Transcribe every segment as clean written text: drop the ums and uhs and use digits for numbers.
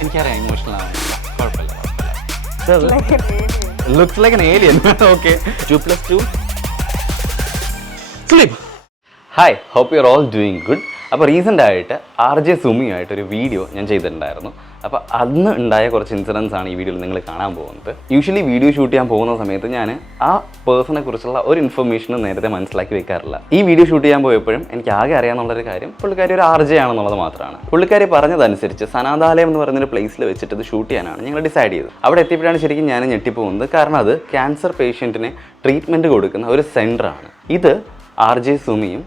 എനിക്കറിയാം ഇമോഷണൽ ആവുന്നില്ല, കുഴപ്പമില്ല. Looks like an alien. Okay. 2 + 2 sleep. Hi, hope you are all doing good. അപ്പോൾ recent ആയിട്ട് RJ സുമിയായിട്ടൊരു വീഡിയോ ഞാൻ ചെയ്തിട്ടുണ്ടായിരുന്നു. അപ്പോൾ അന്ന് ഉണ്ടായ കുറച്ച് ഇൻസിഡൻസ് ആണ് ഈ വീഡിയോയിൽ നിങ്ങൾ കാണാൻ പോകുന്നത്. യൂഷ്വലി വീഡിയോ ഷൂട്ട് ചെയ്യാൻ പോകുന്ന സമയത്ത് ഞാൻ ആ പേഴ്സണെ കുറിച്ചുള്ള ഒരു ഇൻഫർമേഷനും നേരത്തെ മനസ്സിലാക്കി വെക്കാറില്ല. ഈ വീഡിയോ ഷൂട്ട് ചെയ്യാൻ പോയപ്പോഴും എനിക്ക് ആകെ അറിയാമെന്നുള്ളൊരു കാര്യം പുള്ളിക്കാരി ഒരു RJ ആണെന്നുള്ളത് മാത്രമാണ്. പുള്ളിക്കാരി പറഞ്ഞതനുസരിച്ച് സനാതാലയം എന്ന് പറയുന്നൊരു പ്ലേസിൽ വെച്ചിട്ട് ഇത് ഷൂട്ട് ചെയ്യാനാണ് ഞങ്ങൾ ഡിസൈഡ് ചെയ്തത്. അവിടെ എത്തിയപ്പോഴാണ് ശരിക്കും ഞാൻ ഞെട്ടിപ്പോകുന്നത്. കാരണം അത് ക്യാൻസർ പേഷ്യൻറ്റിന് ട്രീറ്റ്മെൻറ്റ് കൊടുക്കുന്ന ഒരു സെൻറ്ററാണ്. ഇത് RJ സുമിയും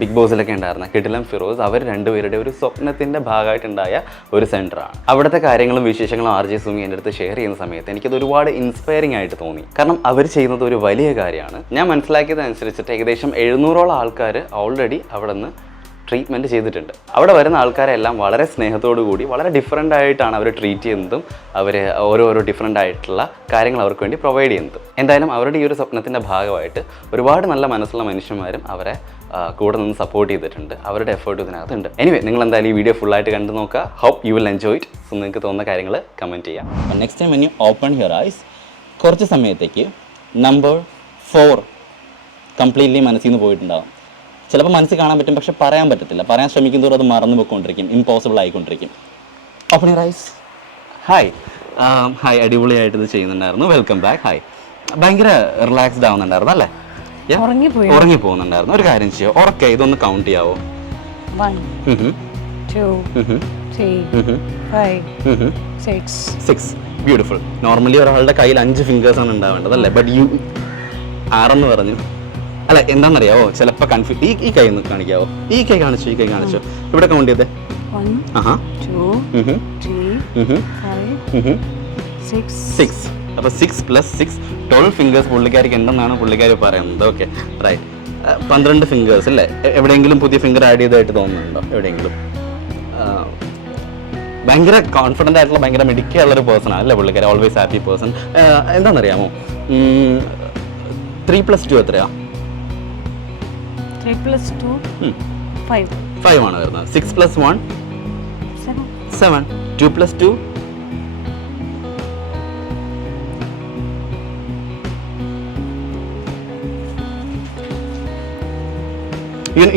ബിഗ് ബോസിലൊക്കെ ഉണ്ടായിരുന്ന കിടിലം ഫിറോസ് അവർ രണ്ടുപേരുടെ ഒരു സ്വപ്നത്തിൻ്റെ ഭാഗമായിട്ടുണ്ടായ ഒരു സെൻറ്ററാണ്. അവിടുത്തെ കാര്യങ്ങളും വിശേഷങ്ങളും RJ സുമി എൻ്റെ അടുത്ത് ഷെയർ ചെയ്യുന്ന സമയത്ത് എനിക്കത് ഒരുപാട് ഇൻസ്പയറിംഗ് ആയിട്ട് തോന്നി. കാരണം അവർ ചെയ്യുന്നത് ഒരു വലിയ കാര്യമാണ്. ഞാൻ മനസ്സിലാക്കിയതനുസരിച്ചിട്ട് ഏകദേശം 700ഓളം ആൾക്കാർ ഓൾറെഡി അവിടെ നിന്ന് ട്രീറ്റ്മെൻറ്റ് ചെയ്തിട്ടുണ്ട്. അവിടെ വരുന്ന ആൾക്കാരെല്ലാം വളരെ സ്നേഹത്തോടു കൂടി വളരെ ഡിഫറെൻ്റ് ആയിട്ടാണ് അവർ ട്രീറ്റ് ചെയ്യുന്നതും അവർ ഓരോരോ ഡിഫറെൻ്റ് ആയിട്ടുള്ള കാര്യങ്ങൾ അവർക്ക് വേണ്ടി പ്രൊവൈഡ് ചെയ്യുന്നതും. എന്തായാലും അവരുടെ ഈ ഒരു സ്വപ്നത്തിൻ്റെ ഭാഗമായിട്ട് ഒരുപാട് നല്ല മനസ്സുള്ള മനുഷ്യന്മാരും അവരെ കൂടെ നിന്ന് സപ്പോർട്ട് ചെയ്തിട്ടുണ്ട്. അവരുടെ എഫേർട്ട് ഇതിനകത്തുണ്ട്. എനിവേ, നിങ്ങൾ എന്തായാലും ഈ വീഡിയോ ഫുള്ളായിട്ട് കണ്ടു നോക്കുക. Hope you will enjoy it. So നിങ്ങൾക്ക് തോന്നുന്ന കാര്യങ്ങൾ കമൻറ്റ് ചെയ്യാം. Next time when you open your eyes, കുറച്ച് സമയത്തേക്ക് നമ്പർ 4 കംപ്ലീറ്റ്ലി മനസ്സിൽ നിന്ന് പോയിട്ടുണ്ടാകും. ചിലപ്പോൾ മനസ്സിൽ കാണാൻ പറ്റും, പക്ഷെ പറയാൻ പറ്റത്തില്ല. പറയാൻ ശ്രമിക്കുന്നതോറും അത് മറന്നു പോയിക്കൊണ്ടിരിക്കും, ഇമ്പോസിബിൾ ആയിക്കൊണ്ടിരിക്കും. Open your eyes. Hi hi, അടിപൊളിയായിട്ട് ഇത് ചെയ്യുന്നുണ്ടായിരുന്നു. Welcome back. ഹായ്, ഭയങ്കര റിലാക്സ്ഡ് ആവുന്നുണ്ടായിരുന്നു അല്ലേ? ഉറങ്ങി പോകുന്നുണ്ടായിരുന്നു. ഒരു കാര്യം ചെയ്യോ, ഉറക്കെ ഇതൊന്ന് കൗണ്ട് ചെയ്യാവോ? 1 2 3 5 6. ബ്യൂട്ടിഫുൾ. നോർമലി ഒരാളുടെ കയ്യിൽ 5 ഫിംഗേഴ്സ് ആണ് ഉണ്ടാവേണ്ടത് അല്ലേ? ബട്ട് യു 6 പറഞ്ഞു. അല്ല, എന്താണെന്നറിയാവോ, ചിലപ്പോൾ ഈ കൈ ഒന്ന് കാണിക്കാവോ? ഈ കൈ കാണിച്ചു, ഈ കൈ കാണിച്ചു. ഇവിടെ കൗണ്ട് ചെയ്തേ. 1 2 3 5 6. അപ്പോൾ 6 + 6 12 ഫിംഗേഴ്സ് പുള്ളിക്കാരിക്ക് ഉണ്ടെന്നാണ് പുള്ളിക്കാരി പറയുന്നത്. Okay, right. 12 ഫിംഗേഴ്സ് അല്ലേ? എവിടെയെങ്കിലും പുതിയ ഫിംഗർ ആഡ് ചെയ്തതായിട്ട് തോന്നുന്നുണ്ടോ എവിടെയെങ്കിലും? ഭയങ്കര കോൺഫിഡൻ്റ് ആയിട്ടുള്ള ഭയങ്കര മിടുക്കിയുള്ളൊരു പേഴ്സണാണ് അല്ലേ പുള്ളിക്കാരി? Always happy person. എന്താണെന്നറിയാമോ, 3 + 2 എത്രയാ? 3 + 2 5 ആണ് വരുന്നത്. 6 + 1 7. 2 + 2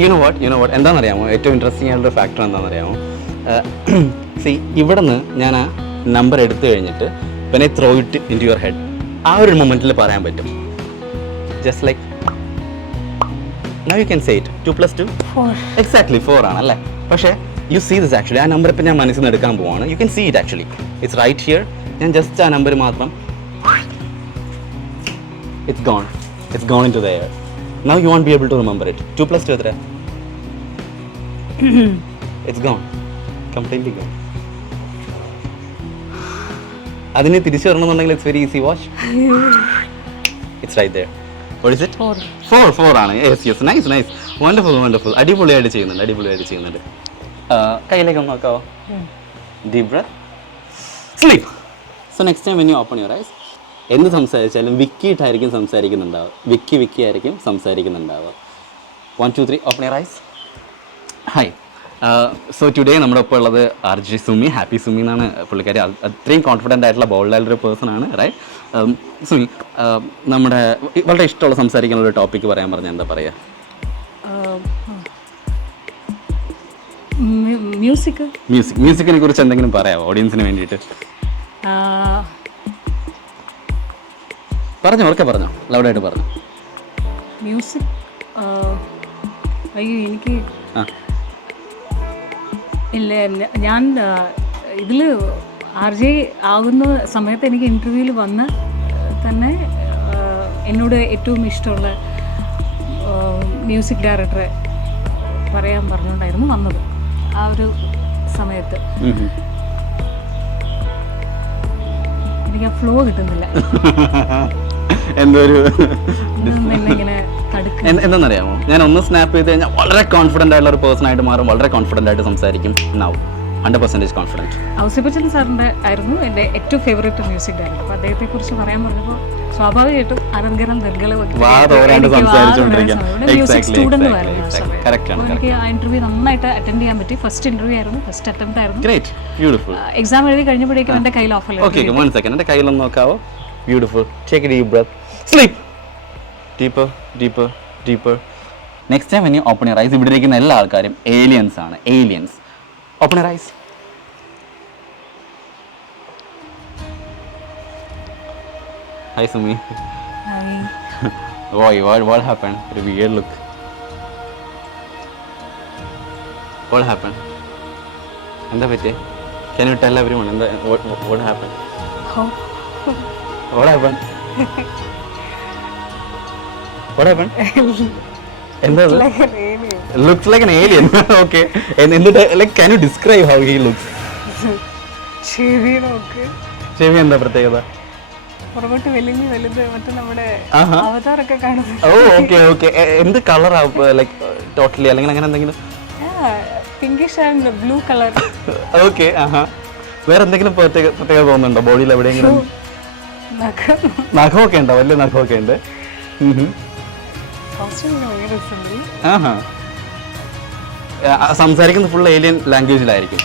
You know what? എന്താണെന്നറിയാമോ ഏറ്റവും ഇൻട്രസ്റ്റിംഗ് ആയിട്ടുള്ള ഫാക്ടർ എന്താണെന്നറിയാമോ? ഇവിടെ നിന്ന് ഞാൻ ആ നമ്പർ എടുത്തു കഴിഞ്ഞിട്ട് when I throw it into your head, ആ ഒരു മൊമെൻറ്റിൽ പറയാൻ പറ്റും. Just like now you can say it. 2 + 2 4. Exactly 4 ആണല്ലേ? പക്ഷേ you see this actually, ആ നമ്പർ ഇപ്പം ഞാൻ മനസ്സിൽ നിന്ന് എടുക്കാൻ പോവാണ്. You can see it actually. It's right here. ഞാൻ ജസ്റ്റ് ആ നമ്പർ മാത്രം it's gone into the air. Now you won't be able to remember it. 2 + 2 എത്ര? It's gone. Completely gone. അതിനെ തിരിച്ചു വരണമെന്നുണ്ടെങ്കിൽ it's very easy. Watch. It's right there. What is it? 4 ആണ്. Yes. Nice. Wonderful. അടിപൊളിയായിട്ട് ചെയ്യുന്നുണ്ട്. കയ്യിലേക്ക് ഒന്ന് നോക്കാവോ? Deep breath. Sleep. So next time when you open your eyes, എന്ത് സംസാരിച്ചാലും വിക്കിയിട്ടായിരിക്കും സംസാരിക്കുന്നുണ്ടാവുക. വിക്കി ആയിരിക്കും സംസാരിക്കുന്നുണ്ടാവുക. 1 2 3 open your eyes. Hi. So today നമ്മുടെ ഒപ്പം ഉള്ളത് RJ സുമി. ഹാപ്പി സുമി എന്നാണ് പുള്ളിക്കാരി. അത്രയും കോൺഫിഡൻ്റ് ആയിട്ടുള്ള ബോൾഡായിട്ടുള്ളൊരു പേഴ്സൺ ആണ്, റൈറ്റ്? സുമി, നമ്മുടെ വളരെ ഇഷ്ടമുള്ള സംസാരിക്കാനുള്ള ഒരു ടോപ്പിക്ക് പറയാൻ പറഞ്ഞാൽ എന്താ പറയുക? മ്യൂസിക്കിനെ കുറിച്ച് എന്തെങ്കിലും പറയാമോ ഓഡിയൻസിന് വേണ്ടിയിട്ട്? പറഞ്ഞോ, ലൗഡായിട്ട് പറഞ്ഞു. മ്യൂസിക് എനിക്ക് ഇല്ല. ഞാൻ ഇതിൽ RJ ആകുന്ന സമയത്ത് എനിക്ക് ഇൻ്റർവ്യൂവിൽ വന്ന് തന്നെ എന്നോട് ഏറ്റവും ഇഷ്ടമുള്ള മ്യൂസിക് ഡയറക്ടറെ പറയാൻ പറഞ്ഞുകൊണ്ടായിരുന്നു വന്നത്. ആ ഒരു സമയത്ത് എനിക്ക് ആ ഫ്ലോ കിട്ടുന്നില്ല. എന്താണെന്നറിയാമോ, ഞാൻ ഒന്ന് സ്നാപ്പ് ചെയ്ത് കഴിഞ്ഞാൽ വളരെ കോൺഫിഡൻ്റ് ആയിട്ടുള്ള ഒരു പേഴ്സൺ ആയിട്ട് മാറും. വളരെ കോൺഫിഡൻ്റ് ആയിട്ട് സംസാരിക്കും. Now 100% confident. ഔസേപ്പച്ചൻ സാറിൻ്റെ ആയിരുന്നു എൻ്റെ ഏറ്റവും ഫേവറേറ്റ് മ്യൂസിക് ഡയറക്ടർ. അപ്പോൾ അദ്ദേഹത്തെക്കുറിച്ച് പറയാൻ പറഞ്ഞപ്പോൾ സ്വാഭാവികമായിട്ടും അനന്തരം സ്റ്റുഡന്റ് എനിക്ക് ആ ഇന്റർവ്യൂ നന്നായിട്ട് അറ്റൻഡ് ചെയ്യാൻ പറ്റി. ഫസ്റ്റ് ഇന്റർവ്യൂ ആയിരുന്നു, ഫസ്റ്റ് അറ്റംപ്റ്റ് ആയിരുന്നു. എക്സാം എഴുതി കഴിഞ്ഞപ്പോഴേക്കും എന്റെ കയ്യിൽ ഓഫർ. എന്റെ കയ്യിലൊന്ന് നോക്കാവോ? Beautiful. Take a deep breath. Sleep. Deeper deeper deeper. Next time when you open your eyes, ഇവിടെ ഇരിക്കുന്ന എല്ലാ ആൾക്കാരും ഏലിയൻസ് ആണ്. Aliens. Open your eyes. Hi Sumi. Hi. What happened? A weird look. What happened? എന്താ പറ്റിയെ? Can you tell everyone what happened? Oh. What happened? What happened? എന്താ? Looks like an alien. Okay. എന്നിട്ട് like can you describe how he looks? ചെവി എന്താ പ്രത്യേകത? പുറകോട്ട് വലിഞ്ഞ് വലുത് മറ്റേ നമ്മുടെ അവതാറൊക്കെ കാണുന്നത്. ഓ ഓക്കെ ഓക്കെ. എന്ത് കളറാ ലൈക്ക് ടോട്ടലി അല്ലെങ്കിൽ അങ്ങനെ എന്തെങ്കിലും? Pinkish and blue colour. Okay. വേറെ എന്തെങ്കിലും പ്രത്യേകത തോന്നുന്നുണ്ടോ ബോഡിയിൽ എവിടെയെങ്കിലും? നഖമൊക്കെ ഉണ്ടോ? വലിയ നഖമൊക്കെ ഉണ്ട്. സംസാരിക്കുന്നത് ഫുൾ ഏലിയൻ ലാംഗ്വേജിലായിരിക്കും.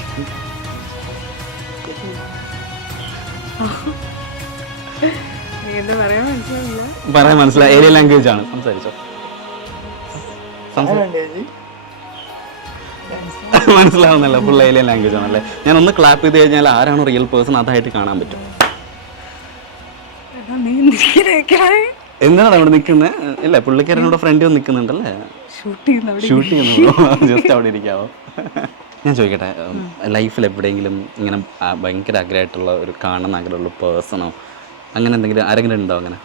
പറയാൻ മനസ്സിലായി. ഏലിയൻ ലാംഗ്വേജ് ആണ്. സംസാരിച്ചോ. മനസ്സിലാവുന്നില്ല. ഫുൾ ഏലിയൻ ലാംഗ്വേജ് ആണല്ലേ. ഞാൻ ഒന്ന് ക്ലാപ്പ് ചെയ്ത് കഴിഞ്ഞാൽ ആരാണോ റിയൽ പേഴ്സൺ അതായിട്ട് കാണാൻ പറ്റും. എന്താണ് അവിടെ നിൽക്കുന്നത്? ഇല്ല, പുള്ളിക്കാരനോട് ഫ്രണ്ട് നിൽക്കുന്നുണ്ടല്ലേ? ഷൂട്ട് ചെയ്യുന്നു. ജസ്റ്റ് അവിടെ ഇരിക്കാവോ? ഞാൻ ചോദിക്കട്ടെ, ലൈഫിൽ എവിടെയെങ്കിലും ഇങ്ങനെ ഭയങ്കര ആഗ്രഹമായിട്ടുള്ള ഒരു കാണാൻ ആഗ്രഹമുള്ള പേഴ്സണോ അങ്ങനെ എന്തെങ്കിലും ആരെങ്കിലും ഉണ്ടോ? അങ്ങനെ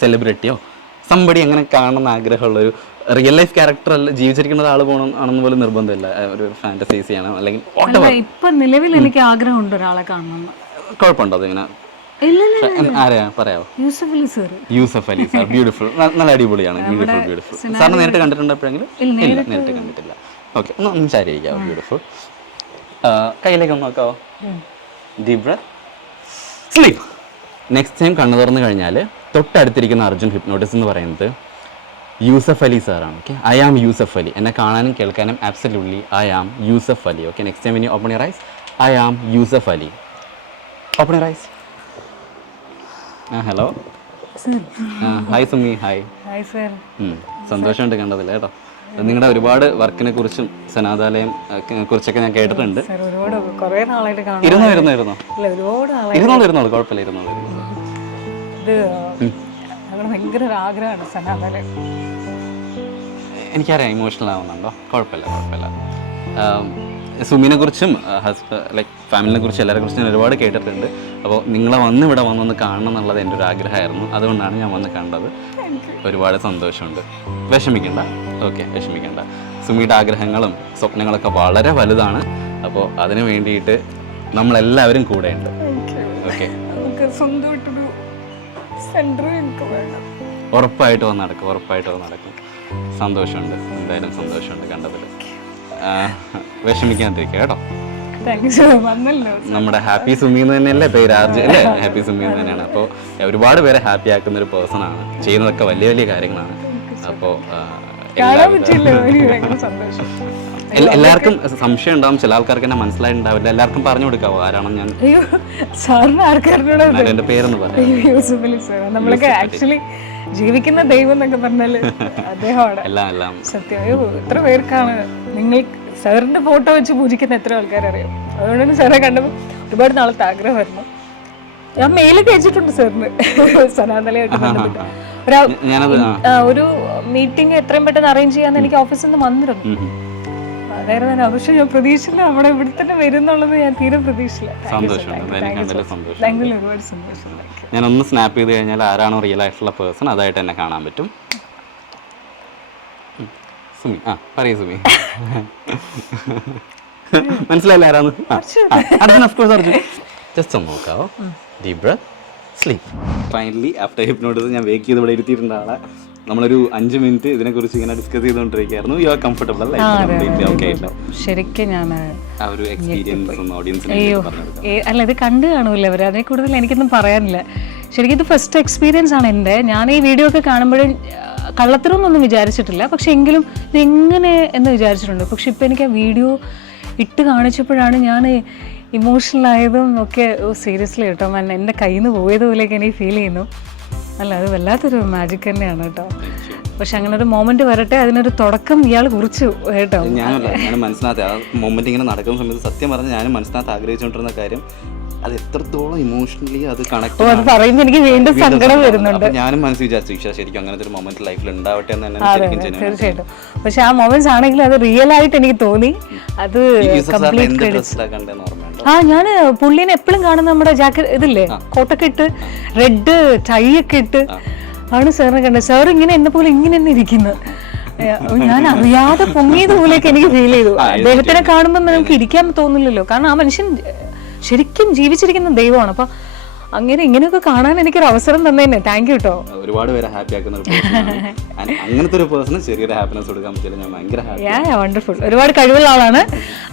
സെലിബ്രിറ്റിയോ സംബടി അങ്ങനെ കാണുന്ന ആഗ്രഹമുള്ളൊരു റിയൽ ലൈഫ് ക്യാരക്ടർ അല്ല, ജീവിച്ചിരിക്കുന്ന ആൾ പോകണം ആണെന്ന് പോലും നിർബന്ധമില്ല. ഒരു ഫാന്റസൈസ് ചെയ്യണം അല്ലെങ്കിൽ ഇപ്പൊ നിലവിൽ എനിക്ക് ആഗ്രഹമുണ്ട് ഒരാളെ കാണണം. കുഴപ്പമുണ്ടോ അതിങ്ങനെ? ആരെയാ പറയാവോ? യൂസഫ് അലി സാർ. ബ്യൂട്ടിഫുൾ. നല്ല അടിപൊളിയാണ്. ബ്യൂട്ടിഫുൾ. സാറിന് നേരിട്ട് കണ്ടിട്ടുണ്ടോ എപ്പോഴെങ്കിലും? ഇല്ല, നേരിട്ട് കണ്ടിട്ടില്ല. ഓക്കെ, ഒന്ന് ചാരിയിരിക്കാവോ? ബ്യൂട്ടിഫുൾ. കയ്യിലേക്ക് ഒന്ന് നോക്കാവോ? Deep breath. Sleep. Next time കണ്ണു തുറന്നു കഴിഞ്ഞാൽ തൊട്ടടുത്തിരിക്കുന്ന അർജുൻ ഹിപ്നോട്ടിസ് എന്ന് പറയുന്നത് യൂസഫ് അലി സാറാണ്. Okay, I am Yusuf Ali. എന്നെ കാണാനും കേൾക്കാനും absolutely I am Yusuf Ali. Okay, next time when you open your eyes, I am Yusuf Ali. Open your eyes. Hello. Hi Sumi. Hi. സന്തോഷമുണ്ട് കണ്ടതില്ല കേട്ടോ. നിങ്ങളുടെ ഒരുപാട് വർക്കിനെ കുറിച്ചും സനാതാലയം കുറിച്ചൊക്കെ ഞാൻ കേട്ടിട്ടുണ്ട്. ഇരുന്നോളൂ, കുഴപ്പമില്ല. എനിക്കറിയാം ഇമോഷണൽ ആവുന്നുണ്ടോ? കുഴപ്പമില്ല. സുമിനെ കുറിച്ചും ലൈക്ക് ഫാമിലിനെ കുറിച്ചും എല്ലാവരെ കുറിച്ചും ഞാൻ ഒരുപാട് കേട്ടിട്ടുണ്ട്. അപ്പോൾ നിങ്ങളെ ഇവിടെ വന്നൊന്ന് കാണണം എന്നുള്ളത് എൻ്റെ ഒരു ആഗ്രഹമായിരുന്നു. അതുകൊണ്ടാണ് ഞാൻ വന്ന് കണ്ടത്. ഒരുപാട് സന്തോഷമുണ്ട്. വിഷമിക്കണ്ട. ഓക്കെ, വിഷമിക്കണ്ട. സുമിയുടെ ആഗ്രഹങ്ങളും സ്വപ്നങ്ങളൊക്കെ വളരെ വലുതാണ്. അപ്പോൾ അതിന് വേണ്ടിയിട്ട് നമ്മളെല്ലാവരും കൂടെയുണ്ട്. ഓക്കെ, ഉറപ്പായിട്ട് വന്ന് നടക്കും. സന്തോഷമുണ്ട്, എന്തായാലും സന്തോഷമുണ്ട് കണ്ടതിൽ. വിഷമിക്കാതിരിക്കുക കേട്ടോ. നമ്മുടെ ഹാപ്പി സുമി എന്ന് തന്നെയല്ലേ പേര്? ആർജ് അല്ലേ? ഹാപ്പി സുമി എന്ന് തന്നെയാണ്. അപ്പോൾ ഒരുപാട് പേരെ ഹാപ്പി ആക്കുന്ന ഒരു പേഴ്സൺ ആണ്. ചെയ്യുന്നതൊക്കെ വലിയ വലിയ കാര്യങ്ങളാണ്. അപ്പോൾ എല്ലാവർക്കും സംശയം ഉണ്ടാവും. ചില ആൾക്കാർക്ക് എന്നെ മനസ്സിലായിട്ടുണ്ടാവില്ല. എല്ലാവർക്കും പറഞ്ഞു കൊടുക്കാവോ ആരാണെന്ന്? ഞാൻ എന്റെ പേരെന്ന് പറയാം. നമ്മളൊക്കെ ആക്ച്വലി ജീവിക്കുന്ന ദൈവം എന്നൊക്കെ പറഞ്ഞാല് അദ്ദേഹമാണ്. എല്ലാം സത്യം. എത്ര പേർക്കാണ് നിങ്ങൾ സാറിന്റെ ഫോട്ടോ വെച്ച് പൂജിക്കുന്ന എത്ര ആൾക്കാരറിയാം. അതുകൊണ്ട് തന്നെ സാറെ കണ്ടപ്പോൾ ഒരുപാട് നാളത്തെ ആഗ്രഹമായിരുന്നു. ഞാൻ മെയിലൊക്കെ അയച്ചിട്ടുണ്ട് സാറിന് സനാതലയായിട്ട് ബന്ധപ്പെട്ട്. ഒരു മീറ്റിംഗ് എത്രയും പെട്ടെന്ന് അറേഞ്ച് ചെയ്യാന്ന് എനിക്ക് ഓഫീസിൽ നിന്ന് വന്നിരുന്നു. അതായിരുന്നു തന്നെ. പക്ഷെ ഞാൻ പ്രതീക്ഷിച്ചില്ല അവിടെ ഇവിടെ തന്നെ വരുന്നുള്ളത്. ഞാൻ തീരെ പ്രതീക്ഷിച്ചില്ല. ഒരുപാട് സന്തോഷം. ഞാനൊന്ന് സ്നാപ്പ് ചെയ്ത് കഴിഞ്ഞാൽ ആരാണോ റിയൽ ആയിട്ടുള്ള പേഴ്സൺ അതായിട്ട് എന്നെ കാണാൻ പറ്റും. സുമി, പറയൂ സുമി. മനസ്സിലായില്ല ആരാന്ന്? ജസ്റ്റ് ഒന്ന് നോക്കാവോ? Deep breath. Sleep. Finally after hypnotism ഞാൻ വേക്ക് ചെയ്ത് ഇവിടെ ഇരുത്തിയിട്ടുണ്ട് ആളെ. നമ്മളൊരു 5 മിനിറ്റ് ഇതിനെക്കുറിച്ച് ഇങ്ങനെ ഡിസ്കസ് ചെയ്തുകൊണ്ടിരിക്കുകയായിരുന്നു. യു ആർ കംഫർട്ടബിൾ അല്ലേ? ശരിക്കും ഞാൻ ആ ഒരു എക്സ്പീരിയൻസ് ഓഡിയൻസിന് അല്ല, ഇത് കണ്ടു കാണൂല അവർ. അതിനെ കൂടുതൽ എനിക്കൊന്നും പറയാനില്ല. ശരിക്കും ഇത് ഫസ്റ്റ് എക്സ്പീരിയൻസ് ആണ് എൻ്റെ. ഞാൻ ഈ വീഡിയോ ഒക്കെ കാണുമ്പോഴും കള്ളത്തരമൊന്നും വിചാരിച്ചിട്ടില്ല, പക്ഷെ എങ്കിലും ഇതെങ്ങനെ എന്ന് വിചാരിച്ചിട്ടുണ്ട്. പക്ഷെ ഇപ്പം എനിക്ക് ആ വീഡിയോ ഇട്ട് കാണിച്ചപ്പോഴാണ് ഞാൻ ഇമോഷണൽ ആയതും ഒക്കെ. സീരിയസ്ലി കേട്ടോ, എൻ്റെ കയ്യിൽ നിന്ന് പോയതുപോലെയൊക്കെ എനിക്ക് ഫീൽ ചെയ്യുന്നു. അല്ല, അത് വല്ലാത്തൊരു മാജിക് തന്നെയാണ് കേട്ടോ. പക്ഷെ അങ്ങനെ ഒരു മൊമെന്റ് വരട്ടെ, അതിനൊരു തുടക്കം ഇയാൾ കുറിച്ചു കേട്ടോ. ഞാൻ മനസ്സിനകത്ത് ആ മൊമെന്റ് ഇങ്ങനെ നടക്കുന്ന സമയത്ത് സത്യം പറഞ്ഞാൽ ഞാനും മനസ്സിനകത്ത് ആഗ്രഹിച്ചുകൊണ്ടിരുന്ന കാര്യം അത് എത്രത്തോളം ഇമോഷണലി അത് കണക്ട് അത് പറയുമ്പോൾ എനിക്ക് വീണ്ടും സങ്കടം വരുന്നുണ്ട്. ഞാനും മനസ്സിൽ വിചാരിച്ചു ശരിക്കും അങ്ങനത്തെ ഒരു മൊമെന്റ് ലൈഫിൽ ഉണ്ടാവട്ടെ എന്ന് തന്നെ. തീർച്ചയായിട്ടും. പക്ഷെ ആ മൊമെന്റ്സ് ആണെങ്കിൽ അത് റിയൽ ആയിട്ട് എനിക്ക് തോന്നി. അത് ഞാൻ പുള്ളീനെ എപ്പോഴും കാണുന്ന നമ്മുടെ ജാക്കറ്റ് ഇതില്ലേ, കോട്ടൊക്കെ ഇട്ട് റെഡ് ടൈ ഒക്കെ ഇട്ട് ആണ് സാറിനെ കണ്ടത്. സാർ ഇങ്ങനെ എന്നെ പോലെ ഇങ്ങനെ തന്നെ ഇരിക്കുന്നത്. ഞാൻ അറിയാതെ പൊങ്ങിയതുപോലെയൊക്കെ എനിക്ക് ഫീൽ ചെയ്തു. അദ്ദേഹത്തിനെ കാണുമ്പോൾ നമുക്ക് ഇരിക്കാൻ തോന്നില്ലല്ലോ, കാരണം ആ മനുഷ്യൻ ശരിക്കും ജീവിച്ചിരിക്കുന്ന ദൈവമാണ്. അപ്പൊ അങ്ങനെ ഇങ്ങനെയൊക്കെ കാണാൻ എനിക്കൊരു അവസരം തന്നെ. താങ്ക് യു കേട്ടോ. ഒരുപാട് പേരെ ഹാപ്പി ആക്കുന്ന അങ്ങനത്തെ ഒരു പേഴ്സണ് ചെറിയൊരു ഹാപ്പിനെസ് കൊടുക്കാൻ പറ്റില്ല. ഞാൻ ഭയങ്കര ഹാപ്പി. വണ്ടർഫുൾ. ഒരുപാട് കഴിവുള്ള ആളാണ്.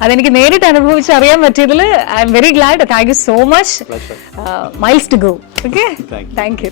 അതെനിക്ക് നേരിട്ട് അനുഭവിച്ച് അറിയാൻ പറ്റിയതിൽ I'm very glad. Thank you so much. Miles to go. Okay, thank U.